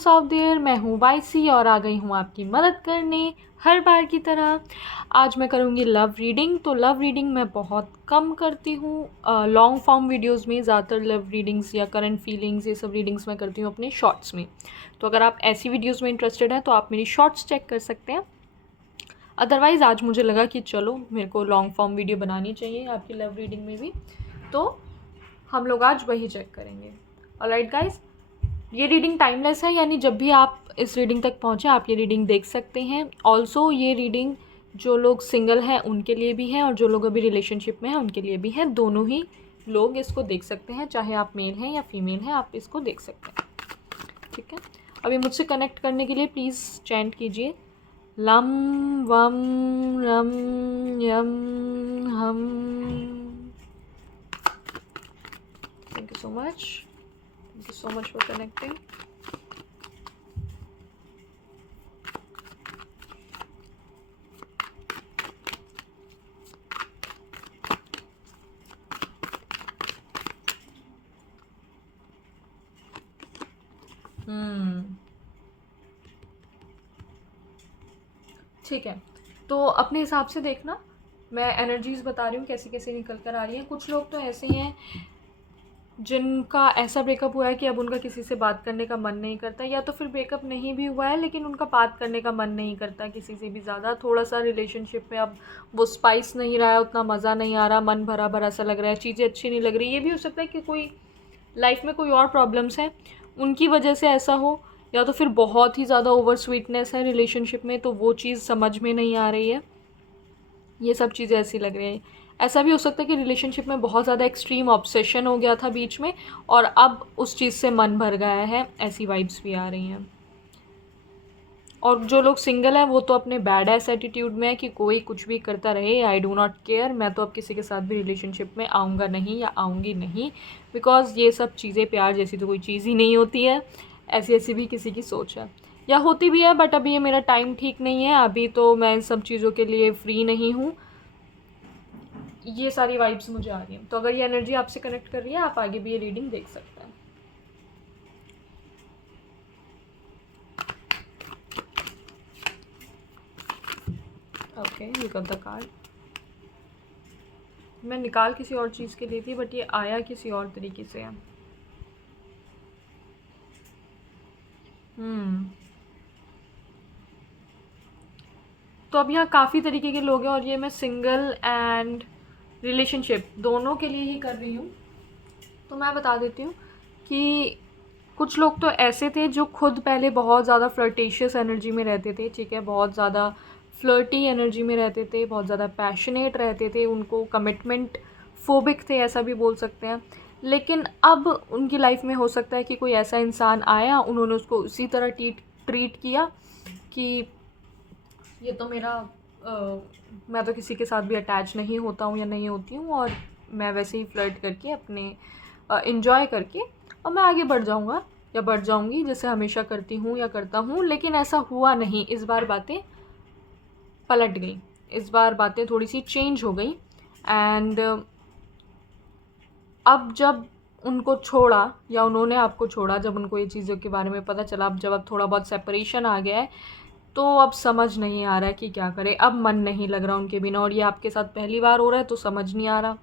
Viewers out there, मैं हूँ वाइसी और आ गई हूँ आपकी मदद करने हर बार की तरह। आज मैं करूँगी लव रीडिंग। तो लव रीडिंग मैं बहुत कम करती हूँ लॉन्ग फॉर्म वीडियोस में। ज़्यादातर लव रीडिंग्स या करंट फीलिंग्स ये सब रीडिंग्स मैं करती हूँ अपने शॉर्ट्स में। तो अगर आप ऐसी वीडियोज़ में इंटरेस्टेड हैं तो आप मेरी शॉर्ट्स चेक कर सकते हैं। अदरवाइज़ आज मुझे लगा कि चलो मेरे को लॉन्ग फॉर्म वीडियो बनानी चाहिए आपकी लव रीडिंग में भी, तो हम लोग आज वही चेक करेंगे। ऑलराइट गाइज, ये रीडिंग टाइमलेस है, यानी जब भी आप इस रीडिंग तक पहुँचे आप ये रीडिंग देख सकते हैं। ऑल्सो ये रीडिंग जो लोग सिंगल हैं उनके लिए भी है और जो लोग अभी रिलेशनशिप में हैं उनके लिए भी हैं। दोनों ही लोग इसको देख सकते हैं, चाहे आप मेल हैं या फीमेल हैं, आप इसको देख सकते हैं। ठीक है, अभी मुझसे कनेक्ट करने के लिए प्लीज़ चैंट कीजिए लम वम रम यम हम। Thank you so much, thank you so much for connecting. ठीक है, तो अपने हिसाब से देखना, मैं एनर्जीज बता रही हूँ कैसे कैसे निकल कर आ रही हैं। कुछ लोग तो ऐसे हैं जिनका ऐसा ब्रेकअप हुआ है कि अब उनका किसी से बात करने का मन नहीं करता, या तो फिर ब्रेकअप नहीं भी हुआ है लेकिन उनका बात करने का मन नहीं करता किसी से भी ज़्यादा। थोड़ा सा रिलेशनशिप में अब वो स्पाइस नहीं रहा है, उतना मज़ा नहीं आ रहा, मन भरा भरा सा लग रहा है, चीज़ें अच्छी नहीं लग रही। ये भी हो सकता है कि कोई लाइफ में कोई और प्रॉब्लम्स हैं उनकी वजह से ऐसा हो, या तो फिर बहुत ही ज़्यादा ओवर स्वीटनेस है रिलेशनशिप में तो वो चीज़ समझ में नहीं आ रही है। ये सब चीज़ें ऐसी लग रही हैं। ऐसा भी हो सकता है कि रिलेशनशिप में बहुत ज़्यादा एक्सट्रीम ऑब्सेशन हो गया था बीच में और अब उस चीज़ से मन भर गया है, ऐसी वाइब्स भी आ रही हैं। और जो लोग सिंगल हैं वो तो अपने बैड एस एटीट्यूड में है कि कोई कुछ भी करता रहे, आई डू नॉट केयर, मैं तो अब किसी के साथ भी रिलेशनशिप में आऊँगा नहीं या आऊँगी नहीं, बिकॉज़ ये सब चीज़ें प्यार जैसी तो कोई चीज़ ही नहीं होती है। ऐसी ऐसी भी किसी की सोच है, या होती भी है, बट अभी ये मेरा टाइम ठीक नहीं है, अभी तो मैं इन सब चीज़ों के लिए फ्री नहीं हूँ। ये सारी वाइब्स मुझे आ रही हैं। तो अगर ये एनर्जी आपसे कनेक्ट कर रही है आप आगे भी ये रीडिंग देख सकते हैं। Okay, you got the card. मैं निकाल किसी और चीज़ के लिए थी बट ये आया किसी और तरीके से है। तो अब यहाँ काफ़ी तरीके के लोग हैं और ये मैं सिंगल एंड रिलेशनशिप दोनों के लिए ही कर रही हूँ। तो मैं बता देती हूँ कि कुछ लोग तो ऐसे थे जो खुद पहले बहुत ज़्यादा फ्लर्टेशियस एनर्जी में रहते थे, ठीक है, बहुत ज़्यादा फ्लर्टी एनर्जी में रहते थे, बहुत ज़्यादा पैशनेट रहते थे, उनको कमिटमेंट फोबिक थे, ऐसा भी बोल सकते हैं। लेकिन अब उनकी लाइफ में हो सकता है कि कोई ऐसा इंसान आया, उन्होंने उसको उसी तरह ट्रीट किया कि ये तो मेरा मैं तो किसी के साथ भी अटैच नहीं होता हूँ या नहीं होती हूँ और मैं वैसे ही फ्लर्ट करके अपने इन्जॉय करके और मैं आगे बढ़ जाऊँगा या बढ़ जाऊँगी जैसे हमेशा करती हूँ या करता हूँ। लेकिन ऐसा हुआ नहीं, इस बार बातें पलट गई, इस बार बातें थोड़ी सी चेंज हो गई। एंड अब जब उनको छोड़ा या उन्होंने आपको छोड़ा, जब उनको ये चीज़ों के बारे में पता चला, अब जब अब थोड़ा बहुत सेपरेशन आ गया है तो अब समझ नहीं आ रहा है कि क्या करें, अब मन नहीं लग रहा उनके बिना। और ये आपके साथ पहली बार हो रहा है तो समझ नहीं आ रहा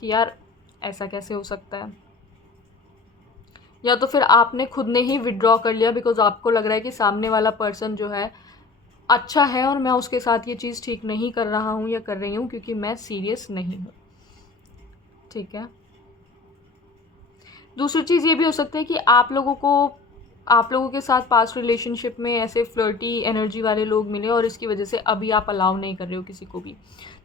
कि यार ऐसा कैसे हो सकता है। या तो फिर आपने खुद ने ही विड्रॉ कर लिया बिकॉज आपको लग रहा है कि सामने वाला पर्सन जो है अच्छा है और मैं उसके साथ ये चीज़ ठीक नहीं कर रहा हूँ या कर रही हूँ क्योंकि मैं सीरियस नहीं हूँ। ठीक है, दूसरी चीज़ ये भी हो सकता है कि आप लोगों के साथ पास्ट रिलेशनशिप में ऐसे फ्लर्टी एनर्जी वाले लोग मिले और इसकी वजह से अभी आप अलाउ नहीं कर रहे हो किसी को भी।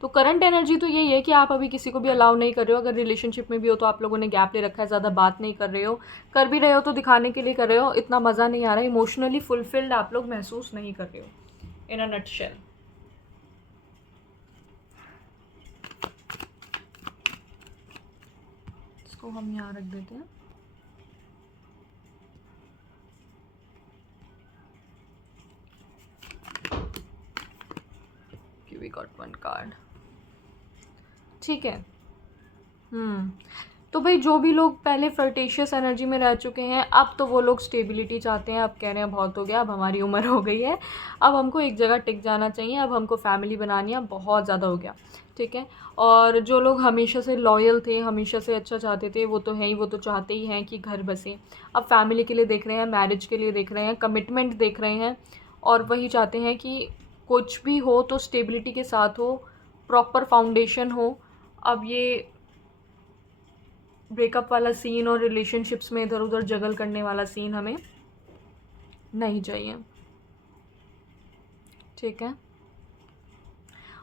तो करंट एनर्जी तो यही है कि आप अभी किसी को भी अलाउ नहीं कर रहे हो। अगर रिलेशनशिप में भी हो तो आप लोगों ने गैप ले रखा है, ज़्यादा बात नहीं कर रहे हो, कर भी रहे हो तो दिखाने के लिए कर रहे हो, इतना मज़ा नहीं आ रहा है, इमोशनली फुलफिल्ड आप लोग महसूस नहीं कर रहे हो इन अ नटशेल। इसको हम यहाँ रख देते हैं। We got one card, ठीक है। तो भाई जो भी लोग पहले फ्लर्टेशियस एनर्जी में रह चुके हैं, अब तो वो लोग स्टेबिलिटी चाहते हैं। अब कह रहे हैं बहुत हो गया, अब हमारी उम्र हो गई है, अब हमको एक जगह टिक जाना चाहिए, अब हमको फैमिली बनानी है, बहुत ज़्यादा हो गया, ठीक है। और जो लोग हमेशा से लॉयल थे, हमेशा से अच्छा चाहते थे, वो तो हैं ही, वो तो चाहते ही हैं कि घर बसे। अब फैमिली के लिए देख रहे हैं, मैरिज के लिए देख रहे हैं, कमिटमेंट देख रहे हैं, और वही चाहते हैं कि कुछ भी हो तो स्टेबिलिटी के साथ हो, प्रॉपर फाउंडेशन हो। अब ये ब्रेकअप वाला सीन और रिलेशनशिप्स में इधर उधर जगल करने वाला सीन हमें नहीं चाहिए, ठीक है।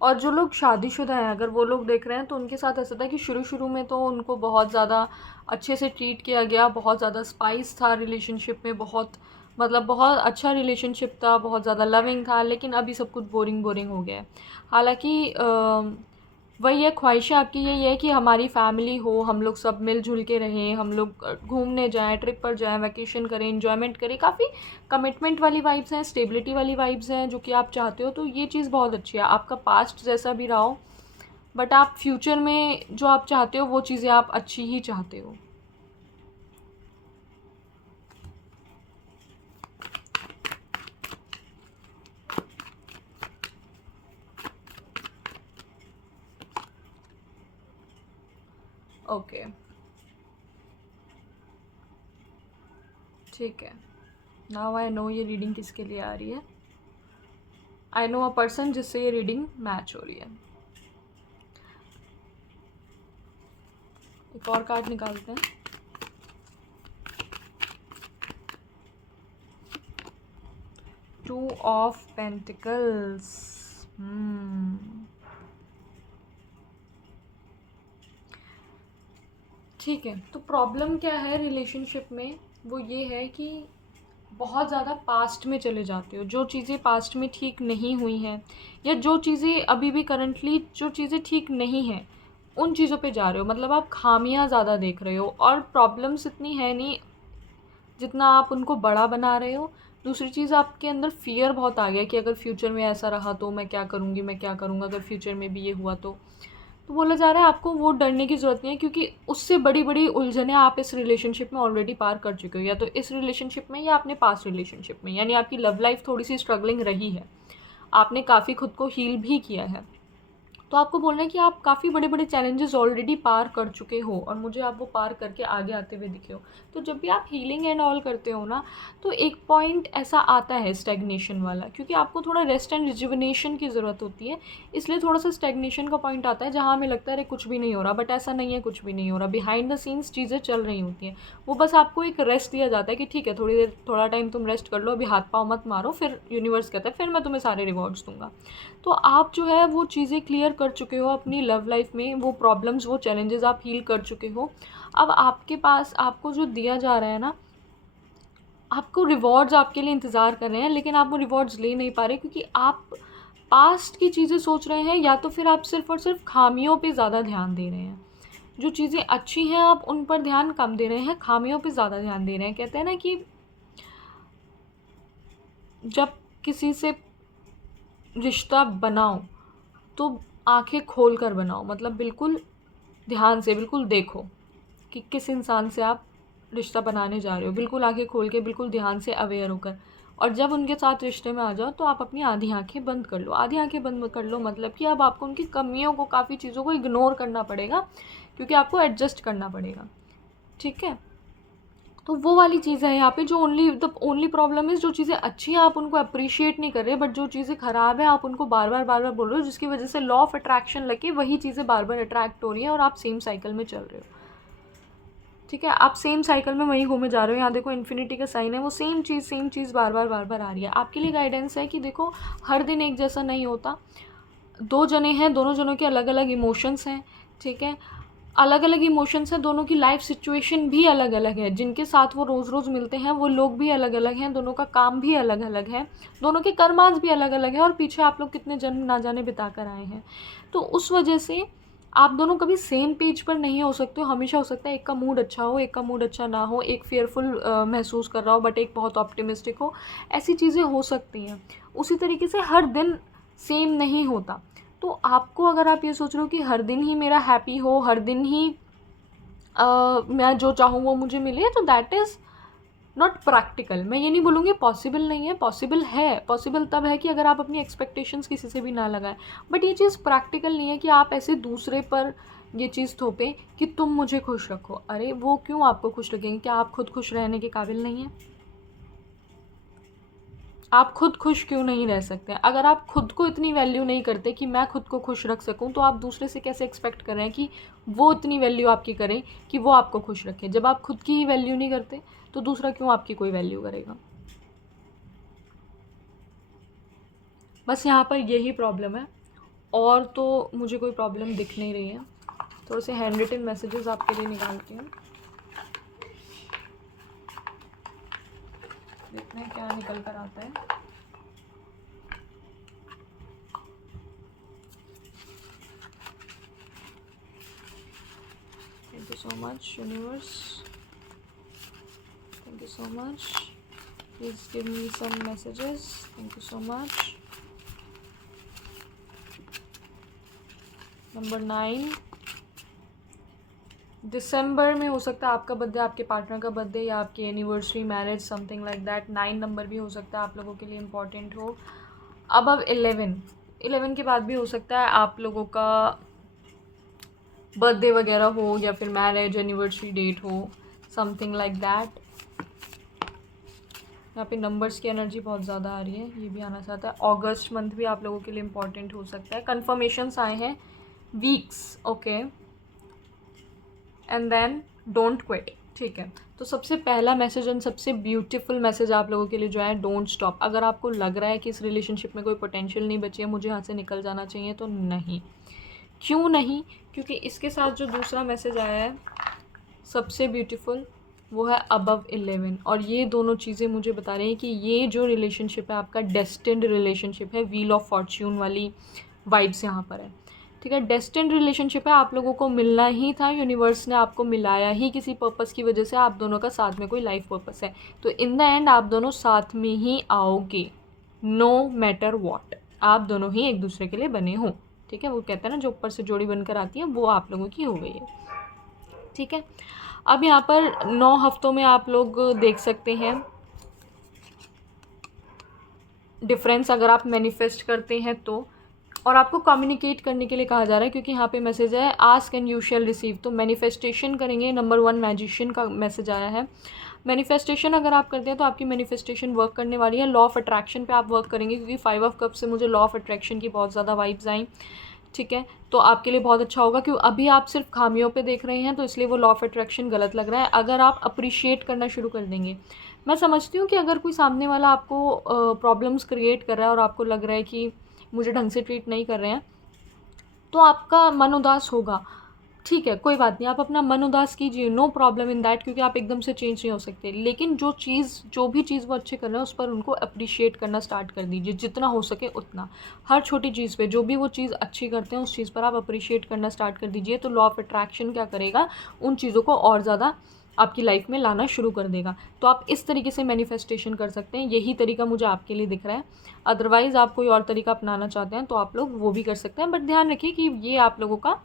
और जो लोग शादीशुदा हैं, अगर वो लोग देख रहे हैं, तो उनके साथ ऐसा था कि शुरू में तो उनको बहुत ज़्यादा अच्छे से ट्रीट किया गया, बहुत ज़्यादा स्पाइस था रिलेशनशिप में, बहुत मतलब बहुत अच्छा रिलेशनशिप था, बहुत ज़्यादा लविंग था, लेकिन अभी सब कुछ बोरिंग हो गया है। हालांकि वही है, ख्वाहिशें आपकी यही है कि हमारी फैमिली हो, हम लोग सब मिलजुल के रहें, हम लोग घूमने जाएं, ट्रिप पर जाएं, वैकेशन करें, एंजॉयमेंट करें। काफ़ी कमिटमेंट वाली वाइब्स हैं, स्टेबिलिटी वाली वाइब्स हैं जो कि आप चाहते हो, तो ये चीज़ बहुत अच्छी है। आपका पास्ट जैसा भी रहा हो, बट आप फ्यूचर में जो आप चाहते हो वो चीज़ें आप अच्छी ही चाहते हो। ओके, ठीक है। नाउ आई नो ये रीडिंग किसके लिए आ रही है। आई नो अ पर्सन जिससे ये रीडिंग मैच हो रही है। एक और कार्ड निकालते हैं। Two of pentacles. ठीक है, तो प्रॉब्लम क्या है रिलेशनशिप में, वो ये है कि बहुत ज़्यादा पास्ट में चले जाते हो। जो चीज़ें पास्ट में ठीक नहीं हुई हैं, या जो चीज़ें अभी भी करंटली जो चीज़ें ठीक नहीं हैं, उन चीज़ों पे जा रहे हो। मतलब आप खामियां ज़्यादा देख रहे हो, और प्रॉब्लम्स इतनी है नहीं जितना आप उनको बड़ा बना रहे हो। दूसरी चीज़, आपके अंदर फ़ियर बहुत आ गया कि अगर फ्यूचर में ऐसा रहा तो मैं क्या करूँगी, मैं क्या करूँगा, अगर फ्यूचर में भी ये हुआ तो बोला जा रहा है आपको वो डरने की ज़रूरत नहीं है, क्योंकि उससे बड़ी बड़ी उलझनें आप इस रिलेशनशिप में ऑलरेडी पार कर चुके हो, या तो इस रिलेशनशिप में या अपने पास्ट रिलेशनशिप में। यानी आपकी लव लाइफ थोड़ी सी स्ट्रगलिंग रही है, आपने काफ़ी खुद को हील भी किया है। तो आपको बोलना है कि आप काफ़ी बड़े बड़े चैलेंजेस ऑलरेडी पार कर चुके हो, और मुझे आप वो पार करके आगे आते हुए दिखे हो। तो जब भी आप हीलिंग एंड ऑल करते हो ना, तो एक पॉइंट ऐसा आता है स्टैग्नेशन वाला, क्योंकि आपको थोड़ा रेस्ट एंड रिजुविनेशन की ज़रूरत होती है। इसलिए थोड़ा सा स्टैग्नेशन का पॉइंट आता है, जहाँ हमें लगता है अरे कुछ भी नहीं हो रहा, बट ऐसा नहीं है, कुछ भी नहीं हो रहा। बिहाइंड द सीन्स चीज़ें चल रही होती हैं, वो बस आपको एक रेस्ट दिया जाता है कि ठीक है, थोड़ी देर, थोड़ा टाइम तुम रेस्ट कर लो, अभी हाथ पाँव मत मारो, फिर यूनिवर्स कहता है फिर मैं तुम्हें सारे रिवॉर्ड्स दूंगा। तो आप जो है वो चीज़ें क्लियर कर चुके हो अपनी लव लाइफ में, वो प्रॉब्लम्स, वो चैलेंजेस आप हील कर चुके हो। अब आपके पास आपको जो दिया जा रहा है ना, आपको रिवॉर्ड्स आपके लिए इंतज़ार कर रहे हैं, लेकिन आप वो रिवॉर्ड्स ले नहीं पा रहे, क्योंकि आप पास्ट की चीज़ें सोच रहे हैं, या तो फिर आप सिर्फ और सिर्फ खामियों पे ज़्यादा ध्यान दे रहे हैं। जो चीज़ें अच्छी हैं आप उन पर ध्यान कम दे रहे हैं, खामियों पे ज़्यादा ध्यान दे रहे हैं। कहते हैं ना कि जब किसी से रिश्ता बनाओ तो आंखें खोल कर बनाओ, मतलब बिल्कुल ध्यान से, बिल्कुल देखो कि किस इंसान से आप रिश्ता बनाने जा रहे हो, बिल्कुल आंखें खोल के, बिल्कुल ध्यान से अवेयर होकर। और जब उनके साथ रिश्ते में आ जाओ तो आप अपनी आधी आंखें बंद कर लो। आधी आंखें बंद कर लो मतलब कि अब आपको उनकी कमियों को, काफ़ी चीज़ों को इग्नोर करना पड़ेगा, क्योंकि आपको एडजस्ट करना पड़ेगा, ठीक है। तो वो वाली चीज़ है यहाँ पे, जो ओनली प्रॉब्लम है, जो चीज़ें अच्छी हैं आप उनको अप्रिशिएट नहीं कर रहे, बट जो चीज़ें ख़राब है आप उनको बार बार बोल रहे हो, जिसकी वजह से लॉ ऑफ अट्रैक्शन लगे वही चीज़ें बार बार अट्रैक्ट हो रही हैं, और आप सेम साइकिल में चल रहे हो, ठीक है। आप सेम साइकिल में वहीं घूमे जा रहे हो। यहाँ देखो इन्फिनिटी का साइन है, वो सेम चीज़ बार बार आ रही है। आपके लिए गाइडेंस है कि देखो, हर दिन एक जैसा नहीं होता। दो जने हैं, दोनों जनों के अलग अलग इमोशंस हैं, ठीक है। अलग अलग इमोशंस हैं, दोनों की लाइफ सिचुएशन भी अलग अलग है, जिनके साथ वो रोज़ रोज़ मिलते हैं वो लोग भी अलग अलग हैं, दोनों का काम भी अलग अलग है, दोनों के कर्मांश भी अलग अलग है, और पीछे आप लोग कितने जन्म ना जाने बिता कर आए हैं। तो उस वजह से आप दोनों कभी सेम पेज पर नहीं हो सकते हो। हमेशा हो सकता है एक का मूड अच्छा हो, एक का मूड अच्छा ना हो, एक फेयरफुल महसूस कर रहा हो बट एक बहुत ऑप्टिमिस्टिक हो, ऐसी चीज़ें हो सकती हैं। उसी तरीके से हर दिन सेम नहीं होता। तो आपको, अगर आप ये सोच रहे हो कि हर दिन ही मेरा हैप्पी हो, हर दिन ही मैं जो चाहूँ वो मुझे मिले, तो दैट इज़ नॉट प्रैक्टिकल। मैं ये नहीं बोलूँगी पॉसिबल नहीं है, पॉसिबल है। पॉसिबल तब है कि अगर आप अपनी एक्सपेक्टेशंस किसी से भी ना लगाएं, बट ये चीज़ प्रैक्टिकल नहीं है कि आप ऐसे दूसरे पर ये चीज़ थोपें कि तुम मुझे खुश रखो। अरे वो क्यों आपको खुश रखेंगे? क्या आप खुद खुश रहने के काबिल नहीं हैं? आप खुद खुश क्यों नहीं रह सकते? अगर आप खुद को इतनी वैल्यू नहीं करते कि मैं खुद को खुश रख सकूं, तो आप दूसरे से कैसे एक्सपेक्ट कर रहे हैं कि वो इतनी वैल्यू आपकी करें कि वो आपको खुश रखे? जब आप खुद की ही वैल्यू नहीं करते, तो दूसरा क्यों आपकी कोई वैल्यू करेगा? बस यहाँ पर यही प्रॉब्लम है, और तो मुझे कोई प्रॉब्लम दिख नहीं रही है। थोड़े से हैंड रिटन मैसेजेस आपके लिए निकालती हूँ, देखते हैं क्या निकल कर आता है। Thank you so much universe, thank you so much. Please give me some messages. Thank you so much. Number 9, दिसंबर में हो सकता है आपका बर्थडे, आपके पार्टनर का बर्थडे, या आपकी anniversary, marriage, something like that. 9 number भी हो सकता है आप लोगों के लिए इम्पॉर्टेंट हो। अब 11 के बाद भी हो सकता है आप लोगों का बर्थडे वगैरह हो, या फिर मैरिज एनिवर्सरी डेट हो, समथिंग लाइक दैट। यहाँ पे नंबर्स की एनर्जी बहुत ज़्यादा आ रही है, ये भी आना चाहता है। अगस्त मंथ भी आप लोगों के लिए इम्पॉर्टेंट हो सकता है। कन्फर्मेशंस आए हैं, weeks, okay, and then don't quit, ठीक है। तो सबसे पहला मैसेज एंड सबसे ब्यूटीफुल मैसेज आप लोगों के लिए जो है, डोंट स्टॉप। अगर आपको लग रहा है कि इस रिलेशनशिप में कोई पोटेंशियल नहीं बची है, मुझे यहाँ से निकल जाना चाहिए, तो नहीं। क्यों नहीं? क्योंकि इसके साथ जो दूसरा मैसेज आया है सबसे ब्यूटीफुल, वो है अबव 11, और ये दोनों चीज़ें मुझे बता रही हैं कि ये जो रिलेशनशिप है आपका डेस्टिन्ड रिलेशनशिप है। व्हील ऑफ फॉर्च्यून वाली वाइब्स यहाँ पर है, ठीक है। डेस्टिन्ड रिलेशनशिप है, आप लोगों को मिलना ही था, यूनिवर्स ने आपको मिलाया ही किसी पर्पस की वजह से। आप दोनों का साथ में कोई लाइफ पर्पस है, तो इन द एंड आप दोनों साथ में ही आओगे, नो मैटर वॉट। आप दोनों ही एक दूसरे के लिए बने हो, ठीक है। वो कहते हैं ना, जो ऊपर से जोड़ी बनकर आती है, वो आप लोगों की हो गई है, ठीक है। अब यहाँ पर 9 हफ्तों में आप लोग देख सकते हैं डिफरेंस, अगर आप मैनिफेस्ट करते हैं तो। और आपको कम्युनिकेट करने के लिए कहा जा रहा है, क्योंकि यहाँ पे मैसेज है ask and you shall receive. तो मैनिफेस्टेशन करेंगे। नंबर 1 मैजिशियन का मैसेज आया है। मैनिफेस्टेशन अगर आप करते हैं तो आपकी मैनिफेस्टेशन वर्क करने वाली है। लॉ ऑफ अट्रैक्शन पे आप वर्क करेंगे, क्योंकि 5 ऑफ कप से मुझे लॉ ऑफ अट्रैक्शन की बहुत ज़्यादा वाइब्स आई, ठीक है। तो आपके लिए बहुत अच्छा होगा, क्योंकि अभी आप सिर्फ खामियों पे देख रहे हैं, तो इसलिए वो लॉ ऑफ अट्रैक्शन गलत लग रहा है। अगर आप अप्रिशिएट करना शुरू कर देंगे, मैं समझती हूँ कि अगर कोई सामने वाला आपको प्रॉब्लम्स क्रिएट कर रहा है और आपको लग रहा है कि मुझे ढंग से ट्रीट नहीं कर रहे हैं, तो आपका मन उदास होगा, ठीक है, कोई बात नहीं, आप अपना मन उदास कीजिए, नो प्रॉब्लम इन दैट, क्योंकि आप एकदम से चेंज नहीं हो सकते। लेकिन जो भी चीज़ वो अच्छे कर रहे हैं, उस पर उनको अप्रिशिएट करना स्टार्ट कर दीजिए, जितना हो सके उतना। हर छोटी चीज़ पे जो भी वो चीज़ अच्छी करते हैं, उस चीज़ पर आप अप्रिशिएट करना स्टार्ट कर दीजिए। तो लॉ ऑफ अट्रैक्शन क्या करेगा, उन चीज़ों को और ज़्यादा आपकी लाइफ में लाना शुरू कर देगा। तो आप इस तरीके से मैनिफेस्टेशन कर सकते हैं, यही तरीका मुझे आपके लिए दिख रहा है। अदरवाइज़ आप कोई और तरीका अपनाना चाहते हैं तो आप लोग वो भी कर सकते हैं, बट ध्यान रखिए कि ये आप लोगों का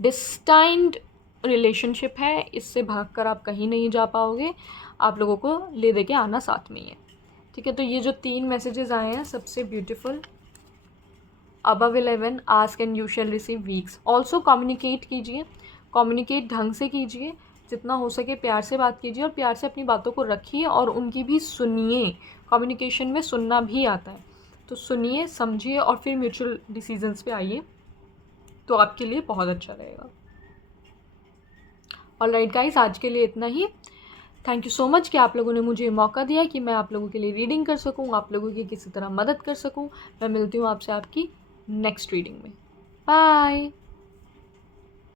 डिस्टाइंड रिलेशनशिप है, इससे भागकर आप कहीं नहीं जा पाओगे, आप लोगों को ले दे के आना साथ में ही है, ठीक है। तो ये जो 3 मैसेजेस आए हैं, सबसे beautiful above 11, ask and you shall receive, weeks. Also communicate कीजिए, कम्युनिकेट ढंग से कीजिए, जितना हो सके प्यार से बात कीजिए, और प्यार से अपनी बातों को रखिए और उनकी भी सुनिए। कम्युनिकेशन में सुनना भी आता है, तो सुनिए, समझिए, और फिर म्यूचुअल डिसीजंस पे आइए, तो आपके लिए बहुत अच्छा रहेगा। ऑलराइट गाइस, आज के लिए इतना ही। थैंक यू सो मच कि आप लोगों ने मुझे मौका दिया कि मैं आप लोगों के लिए रीडिंग कर सकूं, आप लोगों की किसी तरह मदद कर सकूं। मैं मिलती हूँ आपसे आपकी नेक्स्ट रीडिंग में। बाय।